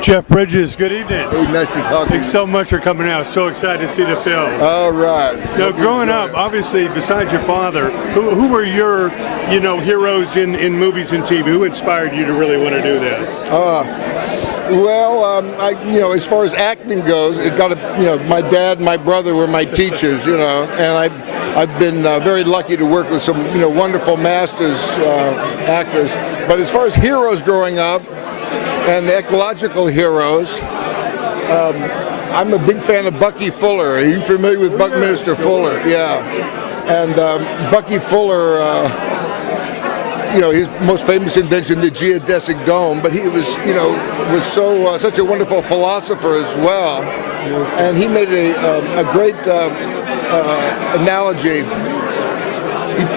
Jeff Bridges, good evening. Hey, nice to talk to you. Thanks so much for coming out. So excited to see the film. All right. Now, growing up, obviously, besides your father, who were your, heroes in movies and TV? Who inspired you to really want to do this? As far as acting goes, my dad and my brother were my teachers, and I've been very lucky to work with some, wonderful masters, actors. But as far as heroes growing up, and ecological heroes, I'm a big fan of Bucky Fuller. Are you familiar with Buckminster Fuller? Yeah. And Bucky Fuller, his most famous invention, the geodesic dome, but he was such a wonderful philosopher as well. And he made a great analogy.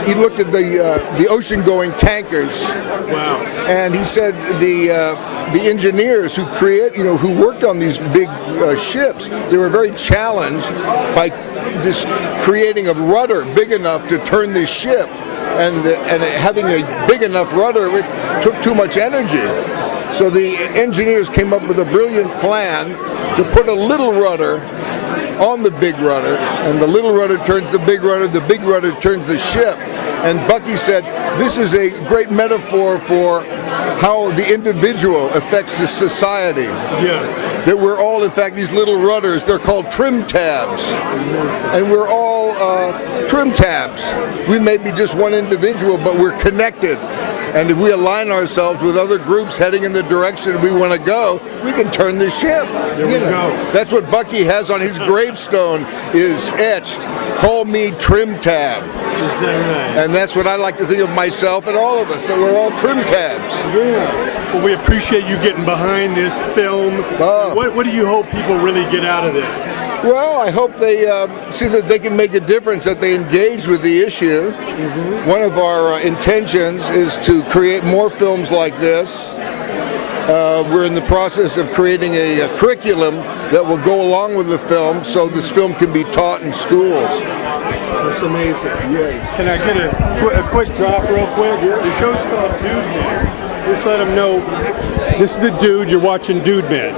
He looked at the ocean-going tankers. Wow. And he said the engineers who worked on these big ships, they were very challenged by this creating a rudder big enough to turn this ship, and having a big enough rudder, it took too much energy. So the engineers came up with a brilliant plan to put a little rudder on the big rudder, and the little rudder turns the big rudder turns the ship. And Bucky said, this is a great metaphor for how the individual affects the society. Yes. That we're all, in fact, these little rudders, they're called trim tabs. And we're all trim tabs. We may be just one individual, but we're connected. And if we align ourselves with other groups heading in the direction we want to go, we can turn the ship. There we go. That's what Bucky has on his gravestone, is etched, call me trim tab. Is that right? And that's what I like to think of myself and all of us, that we're all trim tabs. Yeah. Well, we appreciate you getting behind this film. What do you hope people really get out of this? Well, I hope they see that they can make a difference, that they engage with the issue. Mm-hmm. One of our intentions is to create more films like this. We're in the process of creating a curriculum that will go along with the film, so this film can be taught in schools. That's amazing. Yeah. Can I get a quick drop real quick? Yeah. The show's called Dude Man. Just let them know this is the dude, you're watching Dude Man.